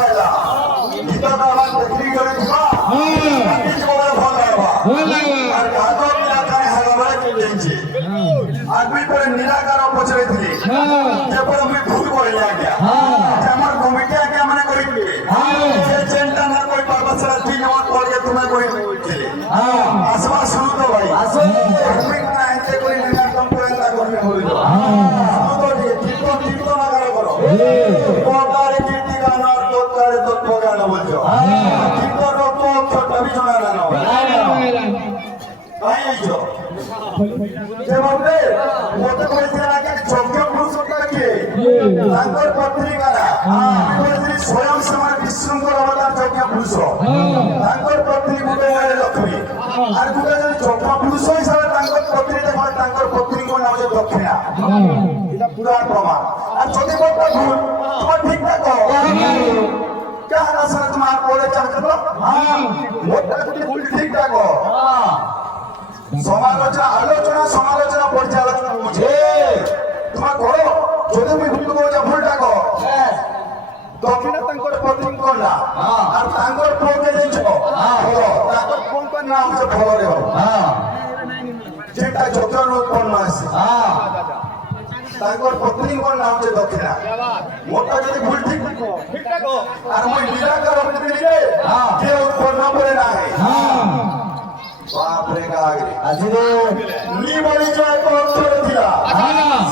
বেলা গীতটা আমার দেখি করে দিবা কিছু বলে ভালো লাগবা আর গাতো ইলাকায় হাগাবারে কেটেছে আদমি করে নিরাকার পছরে দিলি যেপর আমি ভুল করে লাগিয়া যে আমার কমিটি আগে মানে করিলি যে চেনটা না কই পারবা সারা 3 মাস পরে তুমি কই দিলি আসবা শুরু তো ভাই আসো তুমি না এতে করে নিরাকার করে তা করবে হইল শুরু তো ঠিক তো না করো কোটারে কীর্তি গান আর তোকারে তত্ত্ব গান বলছো ঠিক তো রত ছোট বিছনা গান ভাই আইছো যে বলবে মতে কইছে নাকি যোগ্য পুরুষটাকে তাঙ্গর পত্রিকারা কইছে স্বয়ং সমাজ বিশৃঙ্খল অবতার যোগ্য পুরুষ তাঙ্গর পত্রিকা লক্ষ্মী আর গুলা যদি যোগ্য পুরুষ হিসাবে তাঙ্গর পত্রিকা মানে তাঙ্গর পত্রিকা নাম হচ্ছে দক্ষিণা এটা পুরা প্রমাণ আর যদি বলতা ভুল তোমার ঠিক থাকো কাহনা স্যার তোমার বলে চাকরি তো মোটা যদি ভুল ঠিক থাকো সমালোচনা পর্যালোচনা বুঝে তোমার করো যদি আমি ভুল করবো ভুলটা কো দক্ষিণা তাঙ্কর পত্রিক করলা আর তাঙ্কর ফোকে দিয়েছ তাঙ্কর ফোন কর না হচ্ছে ভালো রে যেটা যত্ন উৎপন্ন আছে তাঙ্কর পত্রিক কর না হচ্ছে দক্ষিণা মোটা যদি ভুল ঠিক থাকো আর মই নিরাকার অবস্থা কে উৎপন্ন করে না बाप रे का आगे আজিরে নি বলি যায় তো অক্ষর দিলা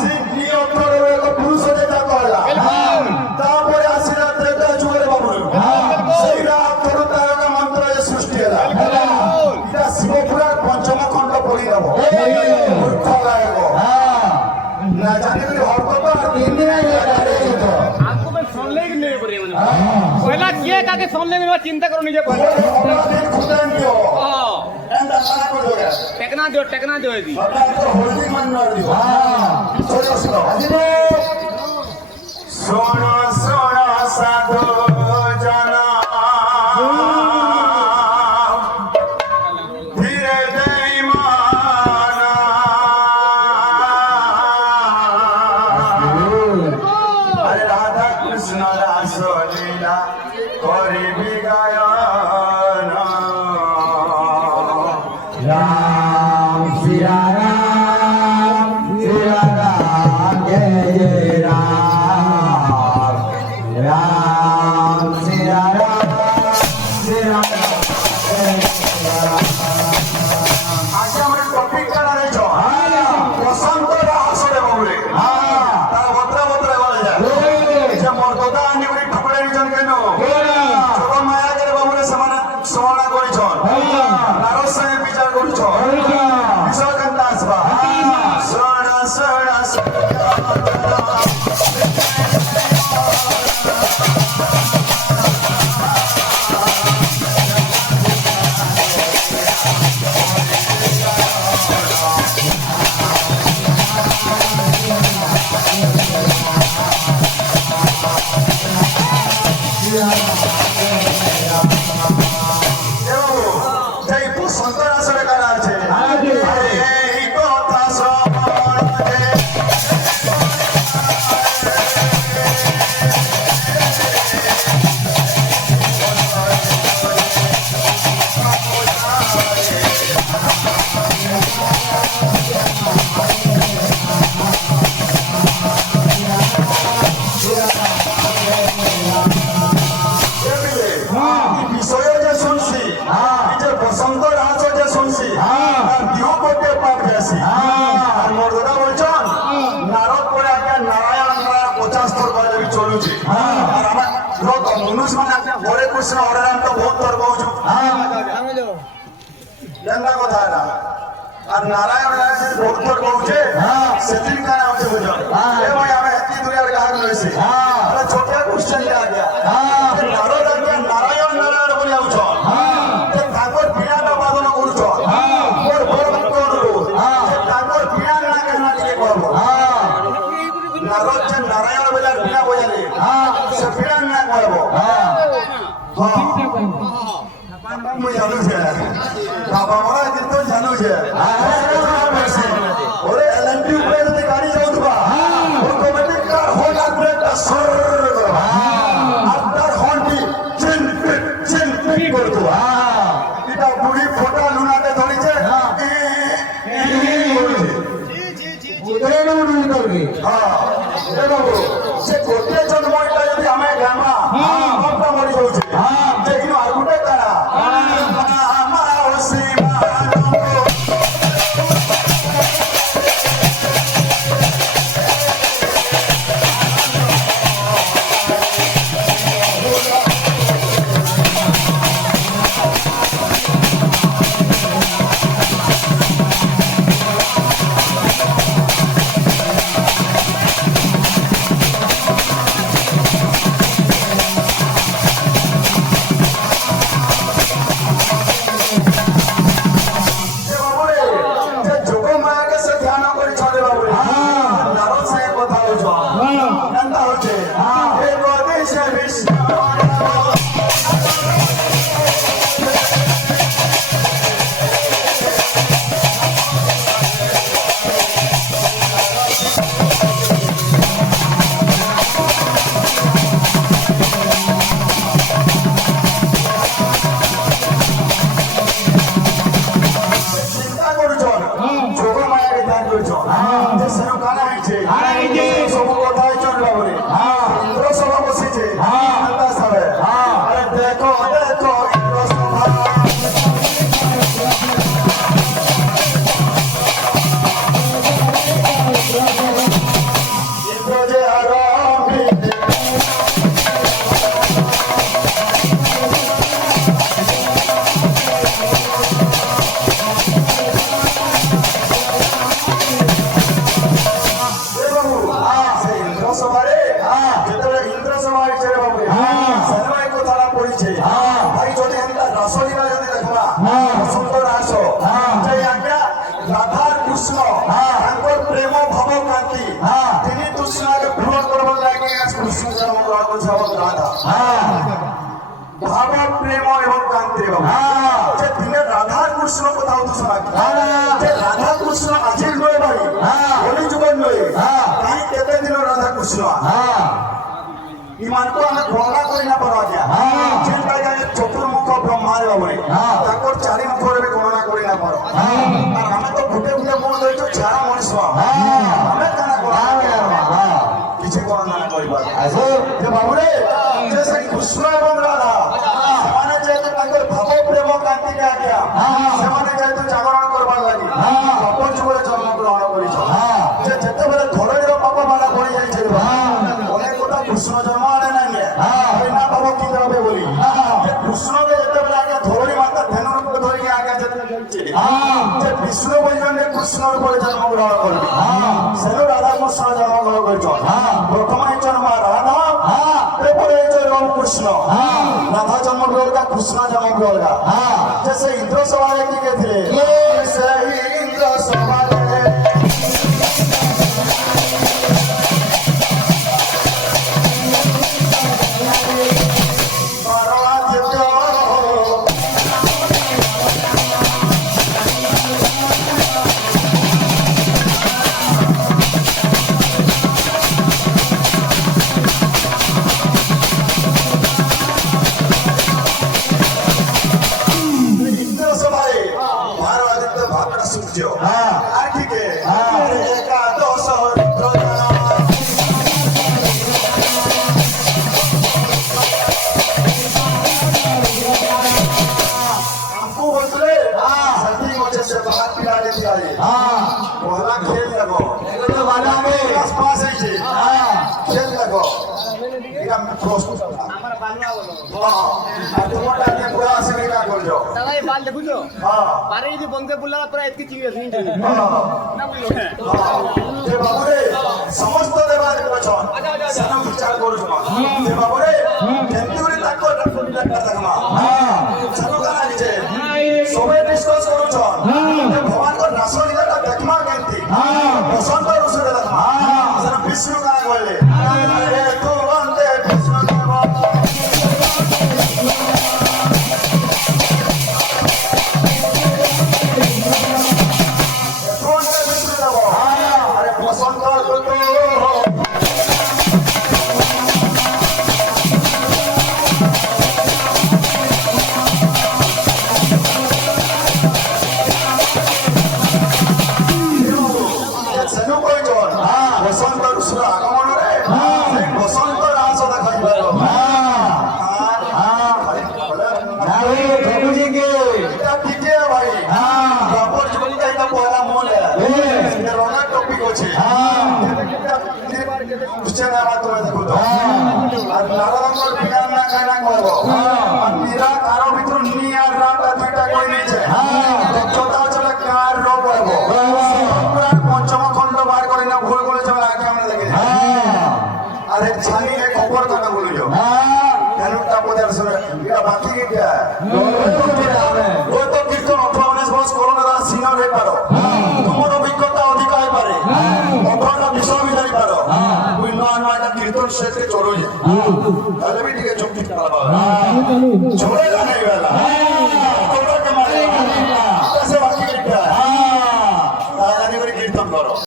সিদ্ধি অক্ষর এক পুরুষ যেটা কইলা তারপরে আসিরা ত্রেতা যুগের বাবু সেইরা অক্ষর তারকা মন্ত্র এ সৃষ্টি হলা এটা শিবপুরার পঞ্চম খণ্ড পড়ি দেব মূর্খ গায়ক না জানি বলি অর্থ তো আর দিন নাই आपको मैं सुन ले नहीं पड़े মানে পয়লা কে কাকে শুনলে না চিন্তা করো নিজে পয়লা খুদান দিও हां এন্ড সারা করে দাও টেকনা দিও দি সরকার তো হোল্ডিং মান না দিও চলো চলো আজিরে সোনা সোনা সাধু জানা ধীরে দেই মানা আরে রাধা কৃষ্ণ রাস লীলা করিবি গায়ন राम सिया राम जय जय राम राम सिया राम আজকে আমরা টপিক জানা রয়েছে বসন্ত আসলে বাবুরে তারা বত্রা বত্রা বলে যায় যে মর্যাদা আনি করে ঠাকুরে নিজন কেন ছোট মায়াদের বাবুরে সমানা করেছন নারদ সঙ্গে বিচার করছন বিশ্বকান্ত আসবা শোনা শোনা এই বসন্ত আসলে কারা আছে এই কথা সমাজে বিষয়ে যে শুনছি যে বসন্ত রাস যে শুনছি তার দিহ করতে পারবে আসি আর মোর দাদা বলছেন নারদ পরে আগে নারায়ণ নারায়ণ 50 স্তর করে যাবি চলুছি আর আমার লোক মনুষ্য মানে আগে হরে কৃষ্ণ হরে রাম তো বহুত তর্ক হচ্ছে জানা কথা এটা আর নারায়ণ নারায়ণ বহুত তর্ক হচ্ছে সেদিন কানা হচ্ছে বুঝো এ ভাই আমি এত দূরের গ্রাহক রয়েছে তাহলে ছোটিয়া কোশ্চেন আ গয়া নারদ আগে নারায়ণ নারায়ণ বলে আউছ যে তাকর বিরাটা বাদন করছ মোর বড় করু যে তাকর বিরাট না কেন দিয়ে করব নারদ যে নারায়ণ বলে বিনা বজালে সে বিরাট না করব মুই জানো যে বাবা মরা কিন্তু জানো যে ওরে এলএনটি উপরে যদি গাড়ি যাউতবা অটোমেটিক কার হন্ডা ব্রেকটা সর করবা আর তার হন্ডি চিন্তা କରୁଛନ୍ ଯୋଗ ମାୟାରେ ଧ୍ୟାନ କରୁଛନ୍ ଯେ ସେନୁ କାଣା ହେଇଛେ ସବୁ କଥା ହେଇଛନ୍ ବାବୁରେ ଇନ୍ଦ୍ର ସଭା ବସିଛେ ଏନ୍ତା ସାବେ ଆରେ ଦେଖ ଦେଖ ଇନ୍ଦ୍ର ସଭା ଇନ୍ଦ୍ର ଯେ ଆରମ୍ଭି ସେ ଇନ୍ଦ୍ର ସଭାରେ ଯେତେବେଳେ ଇନ୍ଦ୍ର ସଭା ହେଇଛେ ବାବୁରେ ସେନୁ ଏ କଥାଟା ପଡିଛେ ଭାଇ ଯଦି ଏନ୍ତା ରାସଲୀଳା ଯଦି ଦେଖବା ସୁନ୍ଦର ରାସ ଯେ ଆଜ୍ଞା ରାଧା କୃଷ୍ଣ ତାଙ୍କର ପ୍ରେମ ଭାବ କାନ୍ତି তিনি তৃষ্ণাকে পূরণ করবার লাগে কৃষ্ণ জন্ম গ্রহণ করছে রাধা ভাব প্রেম এবং কান্তি যে দিনে রাধা কৃষ্ণ কথা হতো শোনা যে রাধা কৃষ্ণ আজির নয় ভাই কলি যুগের নয় তাই কেতে দিন রাধা কৃষ্ণ ইমানকু আমি গণনা করি না পারো আজ্ঞা যেটা জানি চতুর্মুখ ব্রহ্মার বাবুরে তাকর চারি মুখরে গণনা করি না পারো আর আমি তো গুটে গুটে মন লইছো ছাড়া মনিষ আমি কানা গণনা কিছু গণনা না করি পারো যে বাবুরে যে সেই কৃষ্ণ এবং রাধা ସେମାନେ ଯେହେତୁ ତାଙ୍କର ଭାବ ପ୍ରେମ କାନ୍ତିକେ ଆଜ୍ଞା ସେମାନେ ଯେହେତୁ ଜାଗରଣ କରବାର ଲାଗି ପାପ ଯୁଗରେ ଜନ୍ମ ଗ୍ରହଣ କରିଛ ଯେ ଯେତେବେଳେ ଧରଣୀର ପାପ ବାଧା ପଡି ଯାଇଛେ ଅନେକ କଥା କୃଷ୍ଣ ଜନ୍ମ ଆଣେ ନାଇଁ ନା ପାପ କିନ୍ତି হবে বলি যে কৃষ্ণকে যেତେବେଳେ আজ্ঞা ধরণী মাতা ধেনু রূপে ধরিকি আজ্ঞা যেতে যাইছে যে বিষ্ণু বৈজন্যে কৃষ্ণ রূপে জন্ম গ্রহণ করবে সেনু রাধা কৃষ্ণ জন্ম গ্রহণ করেছ প্রথম হইছেন মা রাধা এরপরে হইছেন কৃষ্ণ রাধা জন্ম গ্রহণকা কৃষ্ণ জন্ম গ্রহণকা যে সে ইন্দ্র সভায় কি গেছিলে সেই ইন্দ্র সভায় সূর্য আর ঠিক একাদশ हमको बोलते सभी मुझे से बाहर पिलाने दिलाए बोला खेल लगो तो वाला में पास है जी खेल लगो এটা প্রশ্ন আমার বানুয়া বলো আর তোমারটা নিয়ে পুরা আসবে না করছো দাদা এই বাল দেখুছো হ্যাঁ পারে যদি বন্ধে বললা পুরা এতকি চিড়ি আছে না বুঝলো যে বাবুরে সমস্ত দেবা দেখছন সেনা বিচার করছ যে বাবুরে কেন্দ্রে তাকো ডাক্তার দেখমা জানো কানা নিছে সবে ডিসকাস করছন যে ভগবানর রাসলীলাটা দেখমা কেন্তি বসন্ত রসুরে দেখমা সেনা বিষ্ণু কানা কইলে আরে তো বন্দে কৃষ্ণ দেব আরে বসন্ত ঋতু সেনু কইছন বসন্ত ঋতুর আগমনরে সেই বসন্ত রাস দেখাইবার এটা ঠিকই ভাই বাপর জীবনটা এটা পয়লা মনে এটা রঙের টপিক আছে বুঝছে না আমার তোমরা দেখো তো আর নারায়ণগড় বিজ্ঞান না কায়না করবো আর মীরা কারো ভিতর নিয়ে আর রাত দুইটা কই নিয়েছে দক্ষতা চলে কার রোগ করবো পঞ্চম খণ্ড বার করে না ভুল করে চলে আগে আমরা দেখেছি আর এক ছানি এক খবর কথা বলে যাও কেনটা বোঝার শুনে এটা বাকি কিটা ওই তো কীর্তন 18-19 বছর করোনা দ্বারা সিনার হয়ে পারো তোমার অভিজ্ঞতা অধিক হয়ে পারে 18টা বিষয় জানি পারো ওই নয় নয়টা কীর্তন শেষে চলো যায় তাহলে বি ঠিক আছে छोड़ेगा नहीं वाला